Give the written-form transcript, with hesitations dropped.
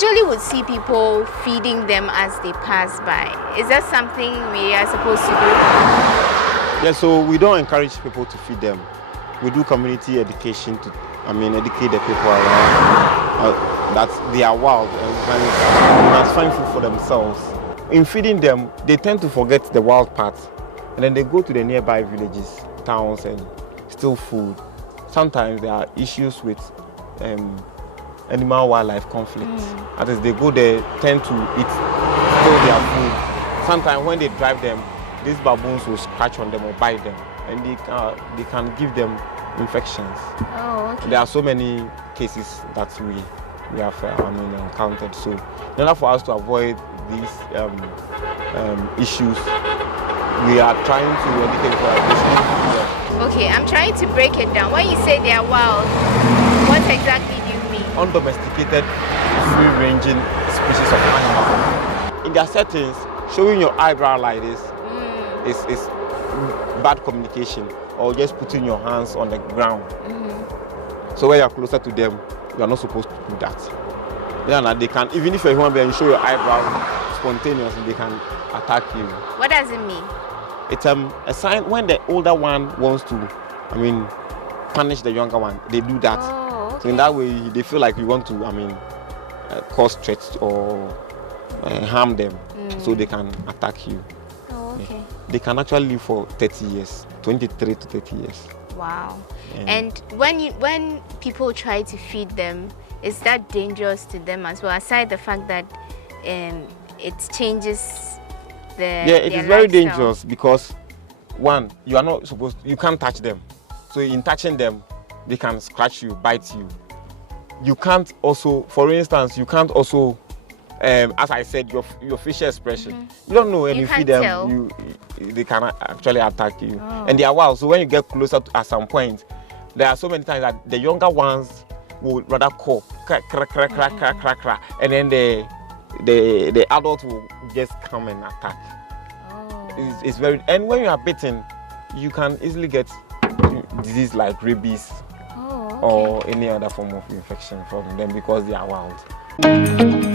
usually would see people feeding them as they pass by. Is that something we are supposed to do? Yeah, so we don't encourage people to feed them. We do community education to, educate the people around that they are wild and must find food for themselves. In feeding them, they tend to forget the wild part, and then they go to the nearby villages, towns, and steal food. Sometimes there are issues with animal-wildlife conflicts. That is, they go there, tend to steal their food. Sometimes when they drive them, these baboons will scratch on them or bite them, and they can give them infections. Oh, okay. There are so many cases that we have encountered. So in order for us to avoid these issues, we are trying to educate people. Okay, I'm trying to break it down. When you say they are wild, what exactly do you mean? Undomesticated, free-ranging species of animals. In their settings, showing your eyebrow like this is bad communication, or just putting your hands on the ground. So when you're closer to them, you are not supposed to do that. Yeah, they can, even if you're a human being, show your eyebrow spontaneously, they can attack you. What does it mean? It's a sign when the older one wants to, punish the younger one. They do that. Oh, okay. So in that way, they feel like you want to, cause threats or harm them, so they can attack you. Oh, okay. They can actually live for 30 years, 23 to 30 years. Wow. And when people try to feed them, is that dangerous to them as well? Aside the fact that it changes it is very dangerous because one, you are not supposed to, you can't touch them. So in touching them, they can scratch you, bite you. You can't also, for instance, you can't also, as I said, your facial expression. You don't know when you feed them, they can actually attack you. Oh. And they are wild. So when you get closer at some point, there are so many times that the younger ones will rather call, crack, crack, crack, crack, crack, crack, crack, and then the adult will just come and attack. Oh. It's very, and when you are bitten, you can easily get disease like rabies or any other form of infection from them because they are wild.